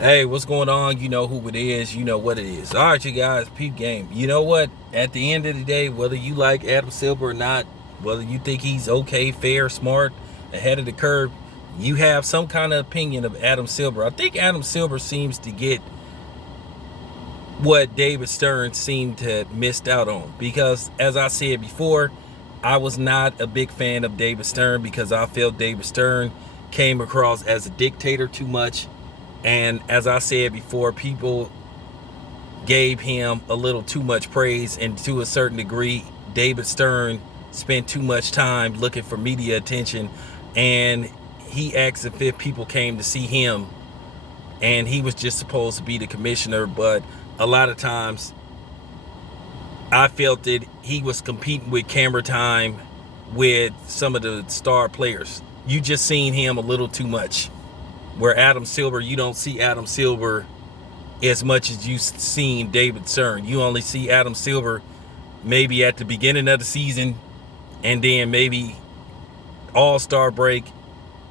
Hey, what's going on? You know who it is. You know what it is. All right, you guys, peep game. You know what? At the end of the day, whether you like Adam Silver or not, whether you think he's okay, fair, smart, ahead of the curve, you have some kind of opinion of Adam Silver. I think Adam Silver seems to get what David Stern seemed to have missed out on. Because, as I said before, I was not a big fan of David Stern because I felt David Stern came across as a dictator too much. And as I said before, people gave him a little too much praise, and to a certain degree, David Stern spent too much time looking for media attention, and he asked if people came to see him, and he was just supposed to be the commissioner. But a lot of times I felt that he was competing with camera time with some of the star players. You just seen him a little too much. Where Adam Silver, you don't see Adam Silver as much as you've seen David Stern. You only see Adam Silver maybe at the beginning of the season, and then maybe All-Star break,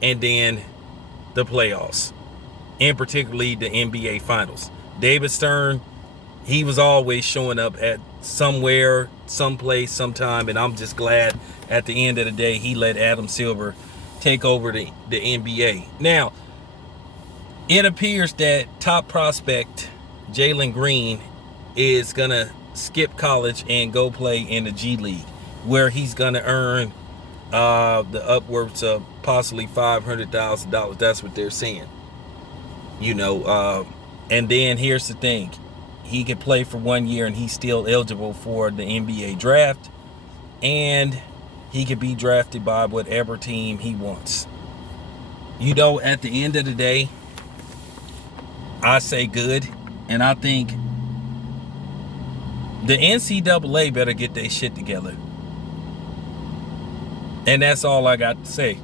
and then the playoffs, and particularly the NBA Finals. David Stern, he was always showing up at somewhere, someplace, sometime, and I'm just glad at the end of the day he let Adam Silver take over the NBA. Now, it appears that top prospect Jalen Green is going to skip college and go play in the G League, where he's going to earn the upwards of possibly $500,000. That's what they're saying. And then here's the thing. He can play for 1 year and he's still eligible for the NBA draft. And he can be drafted by whatever team he wants. At the end of the day, I say good, and I think the NCAA better get their shit together. And that's all I got to say.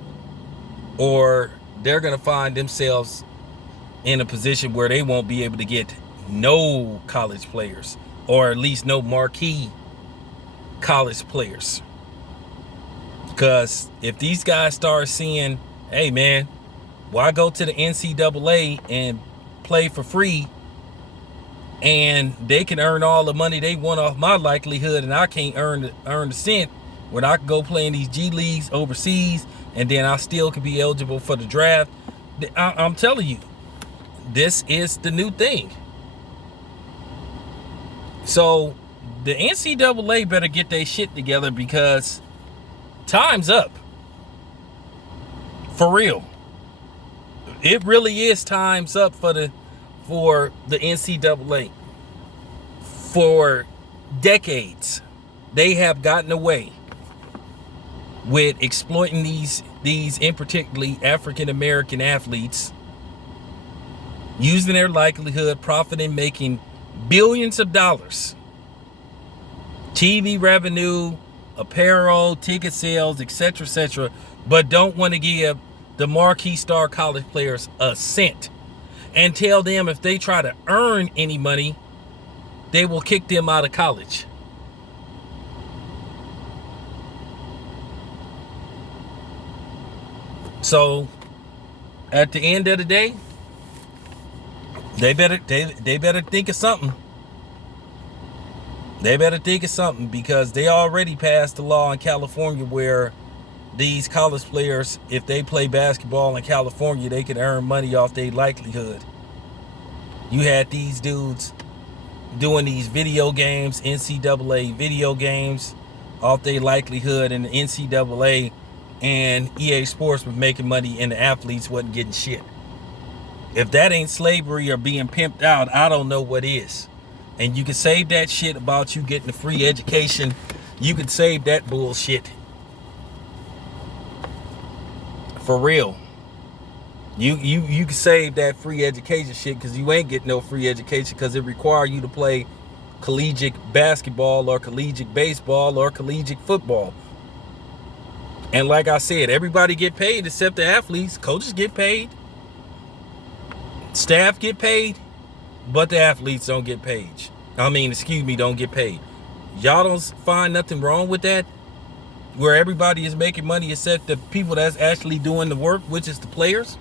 Or they're going to find themselves in a position where they won't be able to get no college players, or at least no marquee college players. Because if these guys start seeing, hey man, why go to the NCAA and play for free, and they can earn all the money they want off my likelihood, and I can't earn a cent, when I can go play in these G leagues overseas, and then I still can be eligible for the draft. I'm telling you, this is the new thing. So the NCAA better get their shit together, because time's up. For real. It really is time's up for the NCAA. For decades, they have gotten away with exploiting these in particularly African American athletes, using their likelihood, profiting, making billions of dollars, TV revenue, apparel, ticket sales, etc., but don't want to give the marquee star college players a cent, and tell them if they try to earn any money, they will kick them out of college. So at the end of the day, they better think of something. They better think of something, because they already passed the law in California where these college players, if they play basketball in California, they can earn money off their likelihood. You had these dudes doing these video games, NCAA video games, off their likelihood, and the NCAA and EA Sports was making money, and the athletes wasn't getting shit. If that ain't slavery or being pimped out, I don't know what is. And you can save that shit about you getting a free education. You can save that bullshit. For real. You can save that free education shit, because you ain't getting no free education, because it requires you to play collegiate basketball or collegiate baseball or collegiate football. And like I said, everybody get paid except the athletes. Coaches get paid. Staff get paid. But the athletes don't get paid. Don't get paid. Y'all don't find nothing wrong with that? Where everybody is making money except the people that's actually doing the work, which is the players?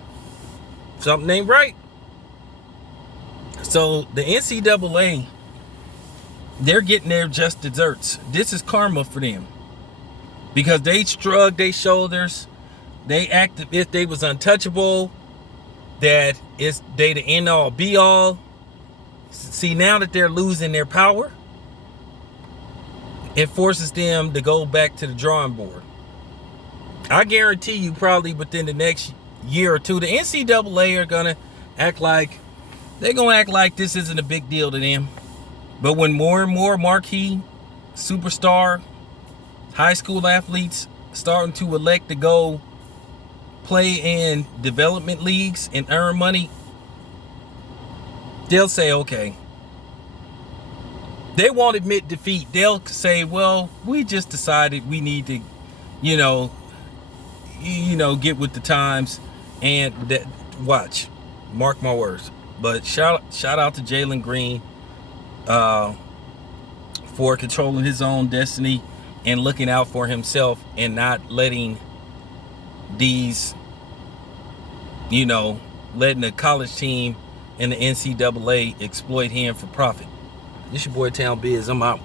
Something ain't right. So the NCAA, they're getting their just desserts. This is karma for them because they shrugged their shoulders. They acted if they was untouchable, that it's they the end all be all. See, now that they're losing their power, it forces them to go back to the drawing board. I guarantee you, probably within the next year or two, the NCAA are gonna act like this isn't a big deal to them. But when more and more marquee superstar high school athletes starting to elect to go play in development leagues and earn money, they'll say, okay. They won't admit defeat. They'll say, well, we just decided we need to, you know, get with the times. And that, watch, mark my words. But shout out to Jalen Green for controlling his own destiny and looking out for himself and not letting these, letting the college team and the NCAA exploit him for profit. This your boy Town Biz. I'm out.